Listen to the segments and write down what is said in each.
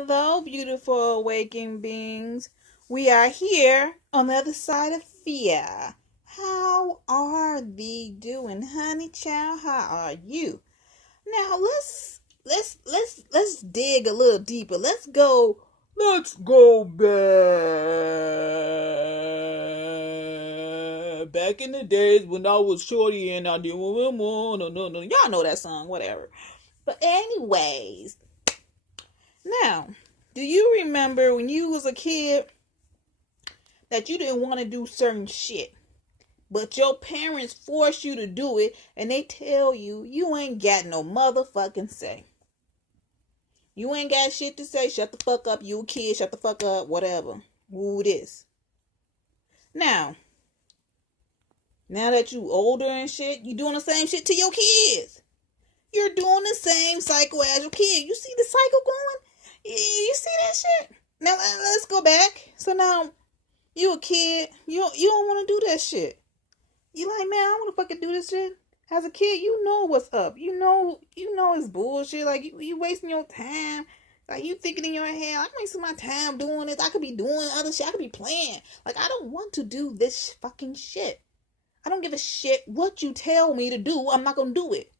Hello, beautiful awakened beings. We are here on the other side of fear. How are thee doing, honey child? How are you? Now let's dig a little deeper. Let's go back in the days when I was shorty and I didn't want more. No. Y'all know that song, whatever. But anyways, now, do you remember when you was a kid that you didn't want to do certain shit, but your parents force you to do it and they tell you you ain't got no motherfucking say. You ain't got shit to say. Shut the fuck up. You a kid. Shut the fuck up. Whatever. Woo this. Now, now that you older and shit, you doing the same shit to your kids. You're doing the same cycle as your kid. You see the cycle going? You see that shit? Now let's go back. So now you a kid. You don't want to do that shit. You like, man, I don't want to fucking do this shit. As a kid, you know what's up. You know it's bullshit. Like you wasting your time. Like you thinking in your head, I'm wasting my time doing this. I could be doing other shit. I could be playing. Like I don't want to do this fucking shit. I don't give a shit what you tell me to do. I'm not gonna do it.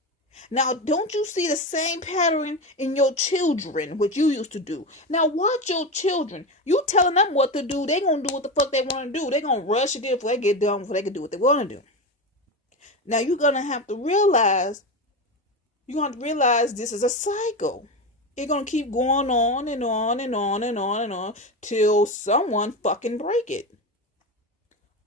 Now, don't you see the same pattern in your children, what you used to do? Now, watch your children. You telling them what to do, they gonna do what the fuck they want to do. They gonna rush it before they get done, before they can do what they want to do. Now, you're gonna have to realize, this is a cycle. It's gonna keep going on and on and on and on and on till someone fucking break it.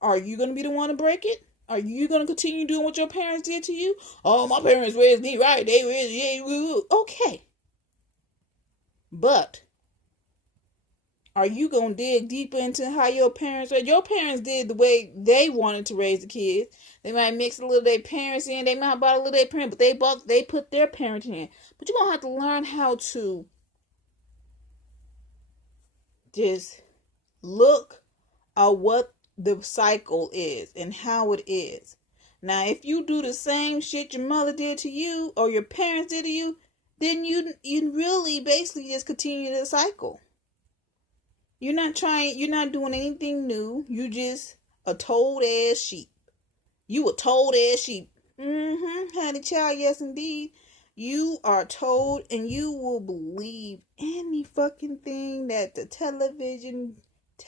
Are you gonna be the one to break it? Are you going to continue doing what your parents did to you? Oh, my parents raised me right. They raised me. Okay. But are you going to dig deeper into how your parents raised? Your parents did the way they wanted to raise the kids. They might mix a little their parents in. They might bought a little their parents, but they put their parents in. But you're going to have to learn how to just look at what the cycle is and how it is. Now, if you do the same shit your mother did to you or your parents did to you, then you really basically just continue the cycle. You're not doing anything new. You just a told ass sheep. You a told ass sheep. Honey child, yes indeed. You are told and you will believe any fucking thing that the television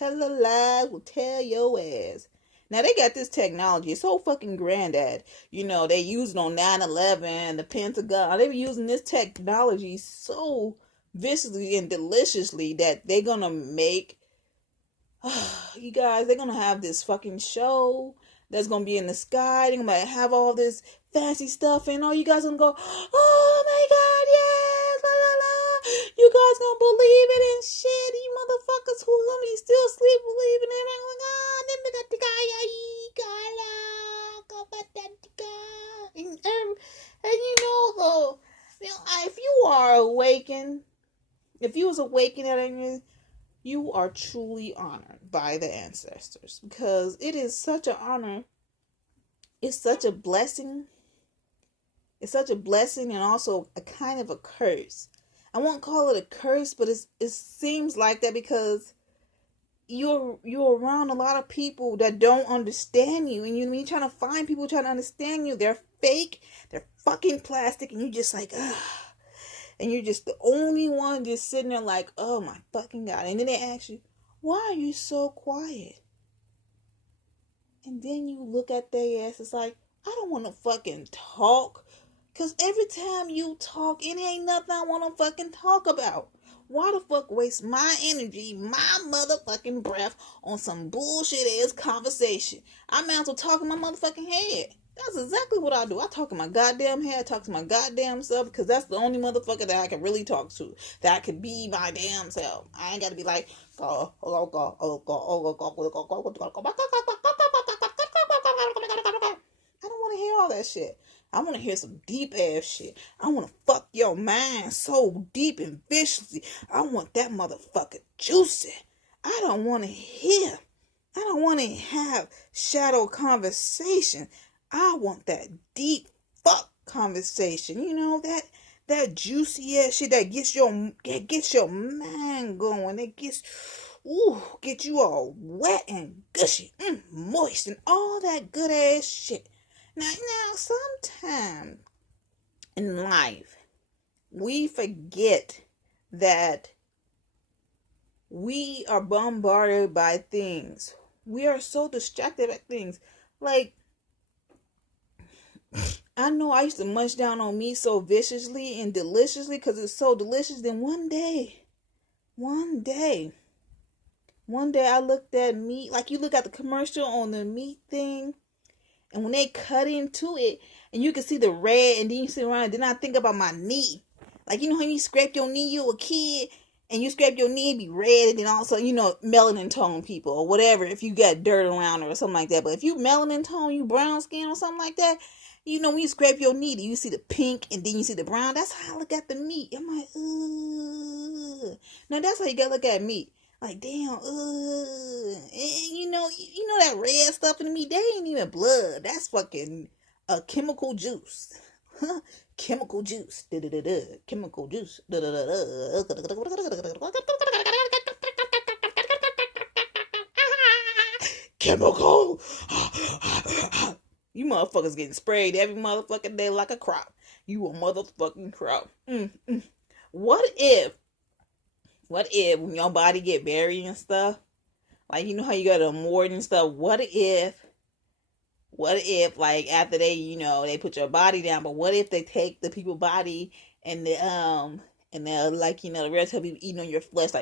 lies will tell your ass. Now they got this technology. It's so fucking granddad. They use it on 9/11, the Pentagon. They were using this technology so viciously and deliciously that they're gonna make you guys, they're gonna have this fucking show that's gonna be in the sky. They're gonna have all this fancy stuff, and all you guys gonna go, oh my god, yes, la la la. You guys gonna believe it and shit. You motherfuckers who gonna be still sleep believing it. And though, if you are awakened, if you was awakened at any, you are truly honored by the ancestors, because it is such an honor. It's such a blessing. It's such a blessing and also a kind of a curse. I won't call it a curse, but it seems like that because you're around a lot of people that don't understand you, and you're trying to find people trying to understand you. They're fake. They're fucking plastic, and you're just like, ugh. And you're just the only one just sitting there like, oh my fucking god. And then they ask you, why are you so quiet? And then you look at their ass, it's like, I don't want to fucking talk. Because every time you talk, it ain't nothing I want to fucking talk about. Why the fuck waste my energy, my motherfucking breath on some bullshit ass conversation? I might as well talk in my motherfucking head. That's exactly what I do. I talk in my goddamn head. I talk to my goddamn self, because that's the only motherfucker that I can really talk to. That I can be my damn self. I ain't got to be like, I don't want to hear all that shit. I want to hear some deep ass shit. I want to fuck your mind so deep and viciously. I want that motherfucker juicy. I don't want to hear. I don't want to have shadow conversation. I want that deep fuck conversation. that juicy ass shit that gets your mind going. That get you all wet and gushy, moist, and all that good ass shit. Now, sometimes in life, we forget that we are bombarded by things. We are so distracted by things. Like, I know I used to munch down on meat so viciously and deliciously because it's so delicious. Then one day I looked at meat, like you look at the commercial on the meat thing, and when they cut into it, and you can see the red, and then you sit around, and then I think about my knee. Like, you know how you scrape your knee, you a kid, and you scrape your knee, be red, and then also, melanin tone people, or whatever, if you got dirt around or something like that. But if you melanin tone, you brown skin or something like that, when you scrape your knee, you see the pink, and then you see the brown. That's how I look at the meat. I'm like, ugh. Now, that's how you gotta look at meat. Like, damn, and you know that red stuff in the meat, they ain't even blood. That's fucking chemical juice. Chemical juice. Chemical juice. Chemical. You motherfuckers getting sprayed every motherfucking day like a crop. You a motherfucking crop. What if when your body get buried and stuff, like, you know how you got a morgue and stuff, what if like after they put your body down, but what if they take the people's body and they're like, the rest of you eating on your flesh,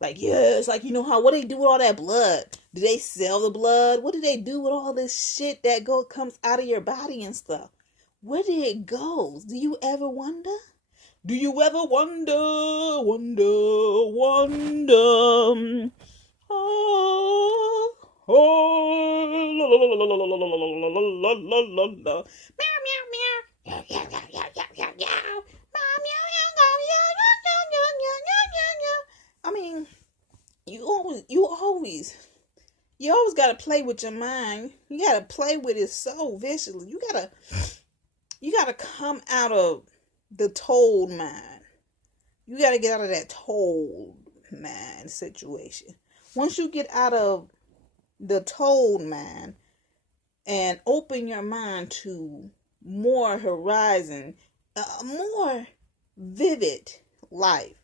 like yes, like, what do they do with all that blood? Do they sell the blood? What do they do with all this shit that comes out of your body and stuff? Where did it go? Do you ever wonder? Do you ever wonder? Oh, la la la la la la la la la la la. Meow meow meow. Meow meow meow meow meow meow. I mean, you always gotta play with your mind. You gotta play with it so viciously. You gotta come out of the told mind. You gotta get out of that told mind situation. Once you get out of the told mind and open your mind to more horizon, more vivid life,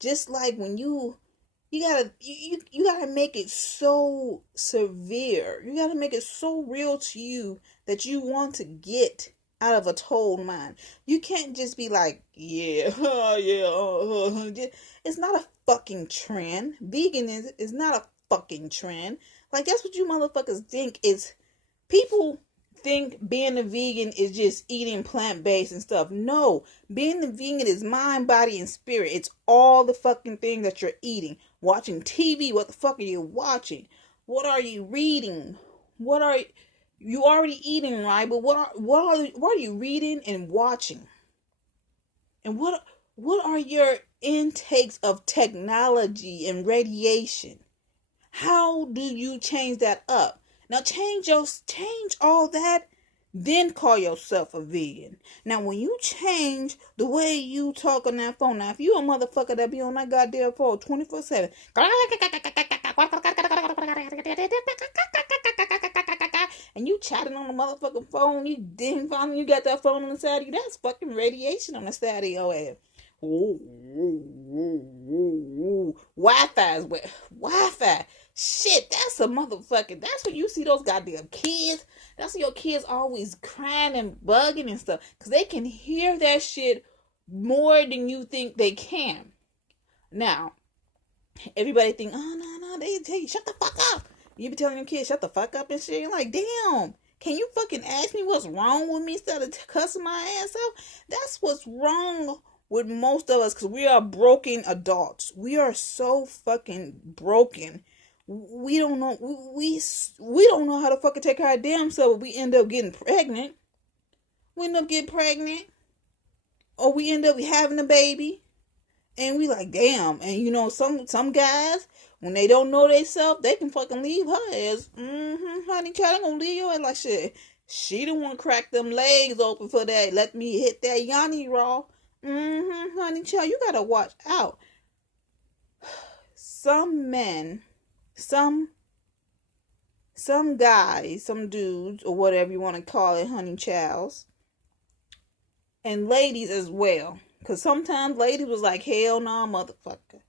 just like when you gotta make it so severe. You gotta make it so real to you that you want to get out of a told mind. You can't just be like, yeah, yeah. It's not a fucking trend. Vegan is not a fucking trend. Like, that's what you motherfuckers think is. People think being a vegan is just eating plant-based and stuff. No, being a vegan is mind, body, and spirit. It's all the fucking thing that you're eating. Watching TV, what the fuck are you watching? What are you reading? What are you already eating, right? But what are you reading and watching? And what are your intakes of technology and radiation? How do you change that up? Now change all that, then call yourself a vegan. Now when you change the way you talk on that phone, now if you a motherfucker that be on that goddamn phone 24/7, and you chatting on the motherfucking phone, you got that phone on the side of you, that's fucking radiation on the side of your ass. Wi-Fi is where Wi-Fi. Shit, that's a motherfucking. That's when you see those goddamn kids. That's when your kids always crying and bugging and stuff, because they can hear that shit more than you think they can. Now, everybody think, oh no, they tell you shut the fuck up. You be telling your kids shut the fuck up and shit. You're like, damn. Can you fucking ask me what's wrong with me instead of cussing my ass out? That's what's wrong with most of us, because we are broken adults. We are so fucking broken. We don't know. We don't know how to fucking take our damn self. We end up getting pregnant. Or we end up having a baby. And we like, damn. And some guys, when they don't know themselves, they can fucking leave her ass. Honey, child, I'm gonna leave your ass like shit. She don't want to crack them legs open for that. Let me hit that yanni raw. Honey child, you gotta watch out. Some men, some guys, some dudes, or whatever you want to call it, honey childs, and ladies as well. Because sometimes ladies was like, hell no, motherfucker.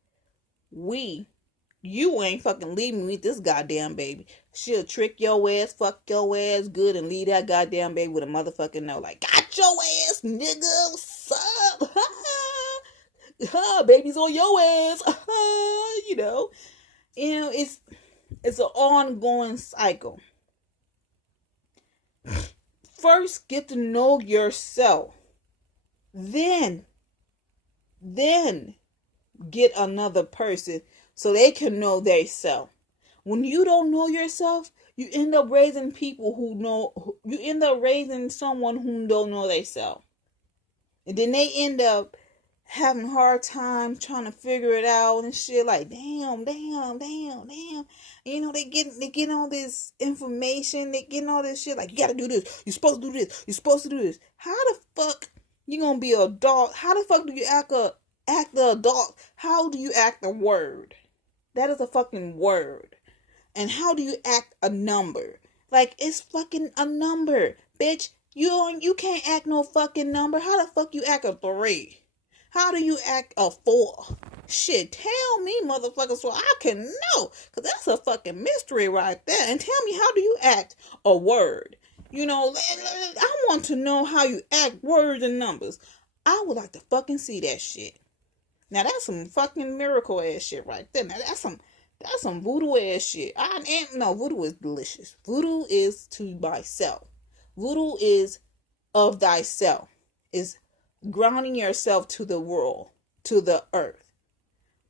You ain't fucking leaving me with this goddamn baby. She'll trick your ass, fuck your ass good, and leave that goddamn baby with a motherfucking no. Like, got your ass, nigga. What's up? Baby's on your ass. you know. It's an ongoing cycle. First, get to know yourself. Then get another person so they can know their self. When you don't know yourself, you end up raising people who know. You end up raising someone who don't know their self, and then they end up having hard time trying to figure it out and shit. Like damn. They get all this information. They getting all this shit. Like you gotta do this. You're supposed to do this. You're supposed to do this. How the fuck you gonna be an adult? How the fuck do you act the adult? How do you act the word? That is a fucking word. And how do you act a number? Like it's fucking a number, bitch. You can't act no fucking number. How the fuck you act a 3? How do you act a 4? Shit, tell me, motherfucker, so I can know. Because that's a fucking mystery right there. And tell me, how do you act a word? I want to know how you act words and numbers. I would like to fucking see that shit. Now, that's some fucking miracle ass shit right there. Now, that's some voodoo ass shit. Voodoo is delicious. Voodoo is to myself. Voodoo is of thyself. Is grounding yourself to the world, to the earth.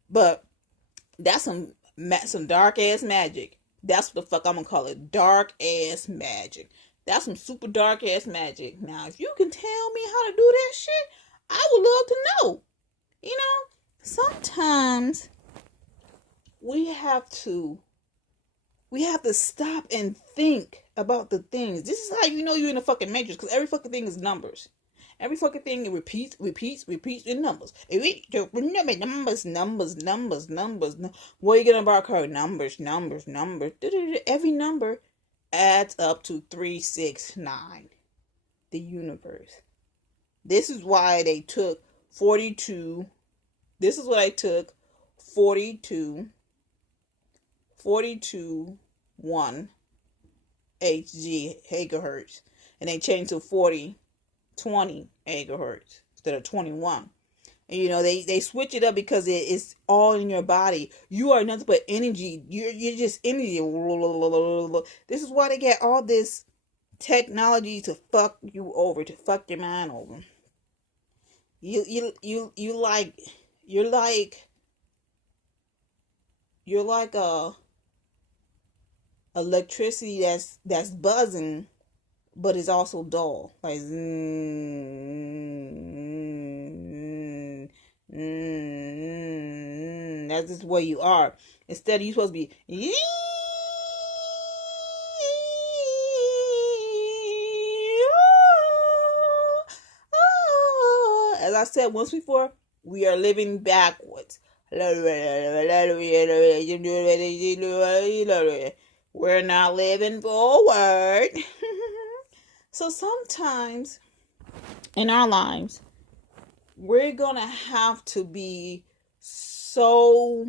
But that's some dark ass magic. That's what the fuck I'm gonna call it. Dark ass magic. That's some super dark ass magic. Now, if you can tell me how to do that shit, I would love to know. Sometimes we have to stop and think about the things. This is how you know you're in a fucking matrix, because every fucking thing is numbers. Every fucking thing repeats in numbers. Remember numbers. What are you gonna barcode? Numbers. Every number adds up to 369. The universe. This is why they took 42. This is what I took 42 1 gigahertz, and they changed to 20 gigahertz instead of 21. And they switch it up because it's all in your body. You are nothing but energy. You're just energy. This is why they get all this technology to fuck you over, to fuck your mind over. You're like a electricity that's buzzing, but it's also dull. Like that's just where you are. Instead of you supposed to be as I said once before, we are living backwards. We're not living forward. So sometimes in our lives, we're going to have to be so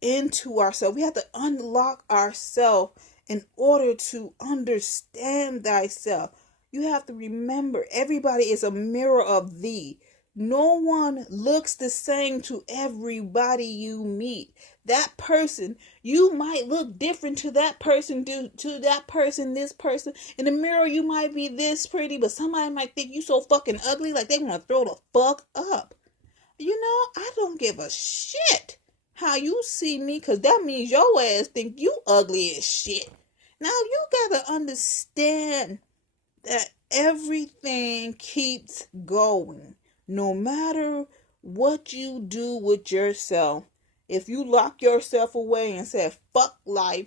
into ourselves. We have to unlock ourselves in order to understand thyself. You have to remember, everybody is a mirror of thee. No one looks the same to everybody you meet. That person, you might look different to that person, this person. In the mirror, you might be this pretty, but somebody might think you so fucking ugly, like they want to throw the fuck up. I don't give a shit how you see me, because that means your ass think you ugly as shit. Now, you gotta understand that everything keeps going. No matter what you do with yourself, if you lock yourself away and say, fuck life,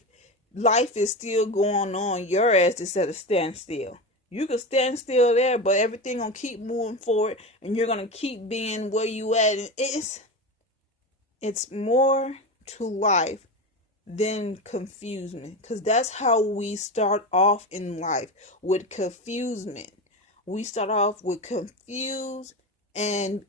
life is still going on. Your ass is at a standstill. You could stand still there, but everything gonna keep moving forward, and you're gonna keep being where you at. And it's more to life than confusement, because that's how we start off in life, with confusement. We start off with and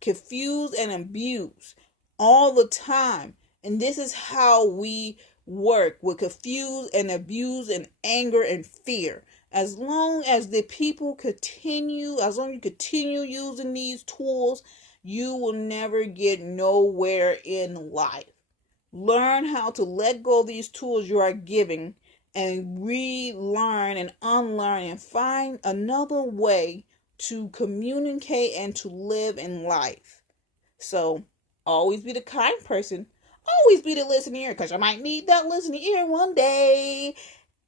confuse and abuse all the time. And this is how we work, with confuse and abuse and anger and fear. As long as the people continue, as long as you continue using these tools, you will never get nowhere in life. Learn how to let go of these tools you are giving, and relearn and unlearn and find another way to communicate and to live in life. So always be the kind person. Always be the listening ear, because you might need that listening ear one day.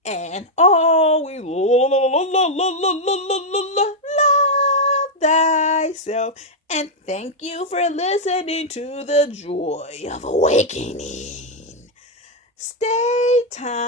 And always love thyself. And thank you for listening to the Joy of Awakening. Stay time.